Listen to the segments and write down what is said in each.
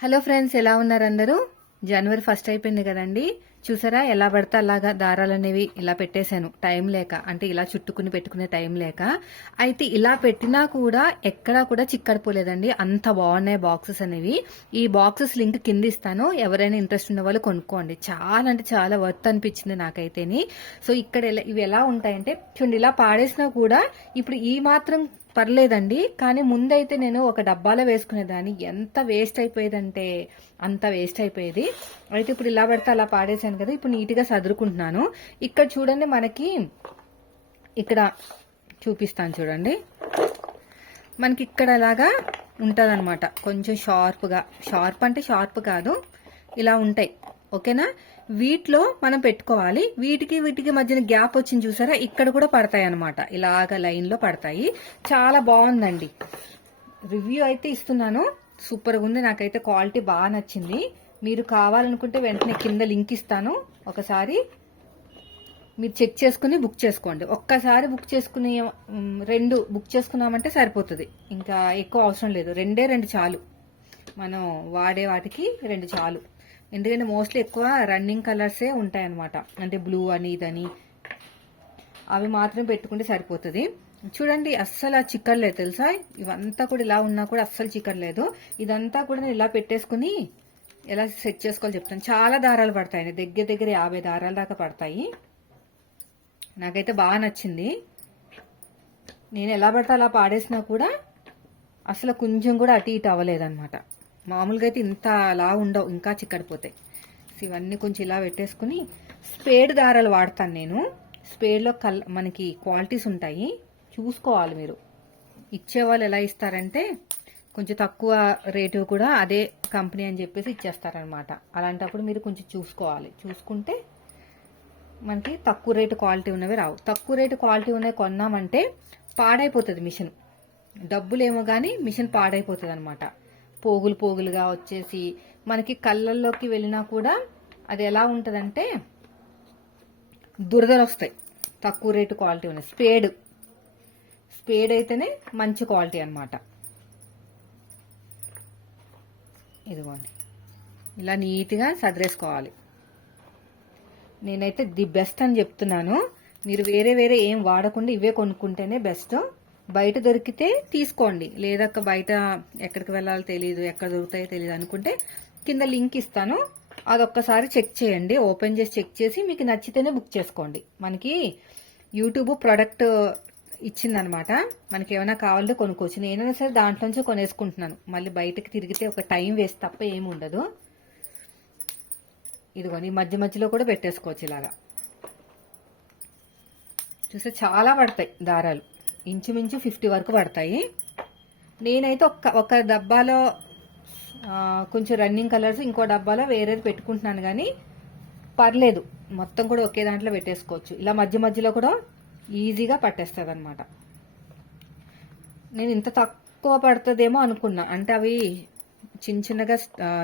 Hello friends, ఎలా ఉన్నారు అందరూ? జనవరి 1 అయిపోయింది కదండి. చూసారా ఎలా పడితే అలాగా దారాలు అనేవి ఇలా పెట్టేశాను, టైం లేక. అంటే ఇలా చుట్టుకుని పెట్టుకునే టైం లేక. అయితే ఇలా పెట్టినా కూడా ఎక్కడా కూడా చిక్కడిపోలేదండి. అంత బాగున్నాయి బాక్సెస్ అనేవి. ఈ బాక్సెస్ లింక్ కింద ఇస్తాను, ఎవరైనా ఇంట్రెస్ట్ ఉన్న వాళ్ళు కొనుక్కోండి. చాలా అంటే చాలా వర్త్ అనిపించింది నాకైతేని. సో ఇక్కడ ఇవి ఎలా ఉంటాయంటే చూడండి, ఇలా పాడేసినా కూడా ఇప్పుడు ఈ మాత్రం పర్లేదండి. కానీ ముందైతే నేను ఒక డబ్బాలో వేసుకునేదాన్ని, ఎంత వేస్ట్ అయిపోయేదంటే అంత వేస్ట్ అయిపోయేది. అయితే ఇప్పుడు ఇలా పడితే అలా పాడేశాను కదా, ఇప్పుడు నీట్గా సదురుకుంటున్నాను. ఇక్కడ చూడండి, మనకి ఇక్కడ చూపిస్తాను చూడండి. మనకి ఇక్కడ లాగా ఉంటుందన్నమాట, కొంచెం షార్ప్గా. షార్ప్ అంటే షార్ప్ కాదు, ఇలా ఉంటాయి. ఓకేనా? వీటిలో మనం పెట్టుకోవాలి. వీటికి మధ్యన గ్యాప్ వచ్చింది చూసారా, ఇక్కడ కూడా పడతాయి అనమాట, ఇలాగ లైన్లో పడతాయి. చాలా బాగుందండి. రివ్యూ అయితే ఇస్తున్నాను, సూపర్గా ఉంది. నాకైతే క్వాలిటీ బాగా నచ్చింది. మీరు కావాలనుకుంటే వెంటనే కింద లింక్ ఇస్తాను, ఒకసారి మీరు చెక్ చేసుకుని బుక్ చేసుకోండి. ఒక్కసారి బుక్ చేసుకుని 2 బుక్ చేసుకున్నామంటే సరిపోతుంది, ఇంకా ఎక్కువ అవసరం లేదు. రెండు చాలు, మనం వాడే వాటికి 2 చాలు. ఎందుకంటే మోస్ట్లీ ఎక్కువ రన్నింగ్ కలర్సే ఉంటాయన్నమాట, అంటే బ్లూ అని ఇదని, అవి మాత్రం పెట్టుకుంటే సరిపోతుంది. చూడండి, అస్సలు చిక్కర్లేదు తెలుసా. ఇవంతా కూడా ఇలా ఉన్నా కూడా అస్సలు చిక్కర్లేదు. ఇదంతా కూడా నేను ఇలా పెట్టేసుకుని ఎలా సెట్ చేసుకోవాలో చెప్తాను. చాలా దారాలు పడతాయి, దగ్గర 50 దారాల దాకా పడతాయి. నాకైతే బాగా నచ్చింది. నేను ఎలా పడితే అలా పాడేసినా కూడా అసలు కొంచెం కూడా అటు ఇటు అవ్వలేదన్నమాట. మామూలుగా అయితే ఇంత అలా ఉండవు, ఇంకా చిక్కడిపోతాయి. ఇవన్నీ కొంచెం ఇలా పెట్టేసుకుని స్పేడ్ దారాలు వాడతాను నేను. స్పేడ్లో మనకి క్వాలిటీస్ ఉంటాయి, చూసుకోవాలి మీరు. ఇచ్చేవాళ్ళు ఎలా ఇస్తారంటే కొంచెం తక్కువ రేటు కూడా అదే కంపెనీ అని చెప్పేసి ఇచ్చేస్తారనమాట. అలాంటప్పుడు మీరు కొంచెం చూసుకోవాలి. చూసుకుంటే మనకి తక్కువ రేటు క్వాలిటీ ఉన్నవి రావు. తక్కువ రేటు క్వాలిటీ ఉన్నవి కొన్నామంటే పాడైపోతుంది మిషన్. డబ్బులేమో కానీ మిషన్ పాడైపోతుంది అనమాట. పోగులుగా వచ్చేసి మనకి కళ్ళల్లోకి వెళ్ళినా కూడా అది ఎలా ఉంటుందంటే దురదలు వస్తాయి. తక్కువ రేటు క్వాలిటీ ఉన్నాయి. స్పేడ్ అయితేనే మంచి క్వాలిటీ అనమాట. ఇదిగోండి, ఇలా నీట్గా సదిరేసుకోవాలి. నేనైతే ది బెస్ట్ అని చెప్తున్నాను. మీరు వేరే ఏం వాడకుండా ఇవే కొనుక్కుంటేనే బెస్ట్. బయట దొరికితే తీసుకోండి, లేదా బయట ఎక్కడికి వెళ్ళాలో తెలియదు, ఎక్కడ దొరుకుతాయో తెలియదు అనుకుంటే కింద లింక్ ఇస్తాను, అదొక్కసారి చెక్ చేయండి. ఓపెన్ చేసి చెక్ చేసి మీకు నచ్చితేనే బుక్ చేసుకోండి. మనకి యూట్యూబ్ ప్రొడక్ట్ ఇచ్చిందనమాట, మనకి ఏమైనా కావాలంటే కొనుక్కోవచ్చు. నేనైనా సరే దాంట్లోంచి కొనేసుకుంటున్నాను. మళ్ళీ బయటకు తిరిగితే ఒక టైం వేస్ట్ తప్ప ఏమి ఉండదు. ఇదిగోండి, మధ్యలో కూడా పెట్టేసుకోవచ్చు ఇలాగా. చూస్తే చాలా పడతాయి దారాలు, ఇంచుమించు 50 వరకు పడతాయి. నేనైతే ఒక డబ్బాలో కొంచెం రన్నింగ్ కలర్స్, ఇంకో డబ్బాలో వేరేది పెట్టుకుంటున్నాను. కానీ పర్లేదు, మొత్తం కూడా ఒకే దాంట్లో పెట్టేసుకోవచ్చు. ఇలా మధ్యలో కూడా ఈజీగా పట్టేస్తుంది అనమాట. నేను ఇంత తక్కువ పడుతుందేమో అనుకున్నా, అంటే అవి చిన్నగా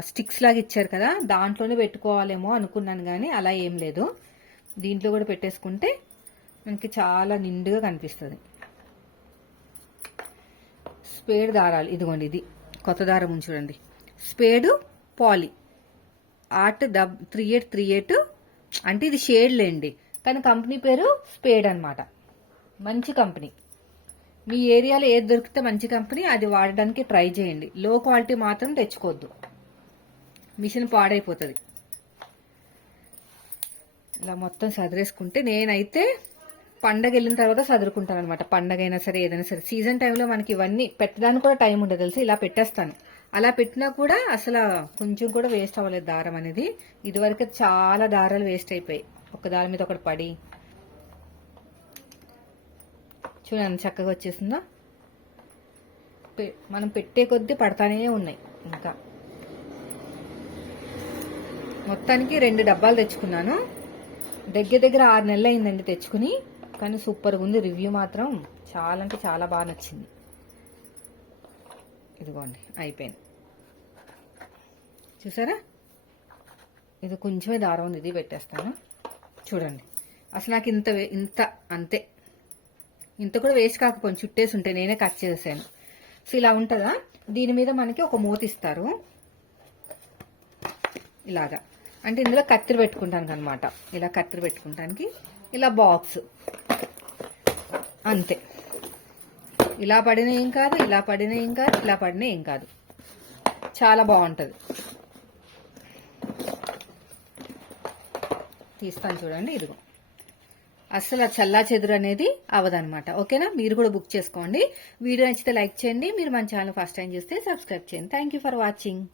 స్టిక్స్ లాగా ఇచ్చారు కదా, దాంట్లోనే పెట్టుకోవాలేమో అనుకున్నాను. కానీ అలా ఏం లేదు, దీంట్లో కూడా పెట్టేసుకుంటే మనకి చాలా నిండుగా కనిపిస్తుంది. స్పేడ్ దారాలు ఇదిగోండి, ఇది కొత్త దారం చూడండి. స్పేడ్ పాలీ ఆర్ట్ 3838, అంటే ఇది షేడ్ లేండి, కానీ కంపెనీ పేరు స్పేడ్ అనమాట. మంచి కంపెనీ. మీ ఏరియాలో ఏది దొరికితే మంచి కంపెనీ, అది వాడడానికి ట్రై చేయండి. లో క్వాలిటీ మాత్రం తెచ్చుకోవద్దు, మిషన్ పాడైపోతుంది. ఇలా మొత్తం సదిరేసుకుంటే, నేనైతే పండగ వెళ్ళిన తర్వాత సదురుకుంటాను అనమాట. పండగ అయినా సరే ఏదైనా సరే, సీజన్ టైంలో మనకి ఇవన్నీ పెట్టడానికి కూడా టైం ఉండదు తెలిసి ఇలా పెట్టేస్తాను. అలా పెట్టినా కూడా అసలు కొంచెం కూడా వేస్ట్ అవ్వలేదు దారం అనేది. ఇదివరకు చాలా దారాలు వేస్ట్ అయిపోయాయి, ఒక దారం మీద ఒకటి పడి. చూడండి చక్కగా వచ్చేసిందా. మనం పెట్టే కొద్దీ పడతానే ఉన్నాయి. ఇంకా మొత్తానికి 2 డబ్బాలు తెచ్చుకున్నాను. దగ్గర 6 నెలలు అయిందండి తెచ్చుకుని. కానీ సూపర్గా ఉంది. రివ్యూ మాత్రం చాలా అంటే చాలా బాగా నచ్చింది. ఇదిగోండి, అయిపోయింది. చూసారా, ఇది కొంచెమే దారం ఉంది, ఇది పెట్టేస్తాను. చూడండి, అసలు నాకు ఇంత అంతే, ఇంత కూడా వేస్ట్ కాకపోయింది. చుట్టేసి ఉంటే నేనే కట్ చేసాను. సో ఇలా ఉంటుందా. దీని మీద మనకి ఒక మూత ఇస్తారు. ఇలాగా. అంటే ఇందులో కత్తిరి పెట్టుకుంటానికి అనమాట. ఇలా కత్తిరి పెట్టుకుంటానికి ఇలా బాక్స్ అంతే. ఇలా పడిన ఏం కాదు, ఇలా పడిన ఏం కాదు, ఇలా పడిన ఏం కాదు. చాలా బాగుంటుంది. తీస్తాను చూడండి, ఇదిగో. అసలు చల్లా చెదురు అనేది అవదనమాట. ఓకేనా? మీరు కూడా బుక్ చేసుకోండి. వీడియో నచ్చితే లైక్ చేయండి. మీరు మన ఛానల్ ఫస్ట్ టైం చూస్తే సబ్స్క్రైబ్ చేయండి. Thank for watching.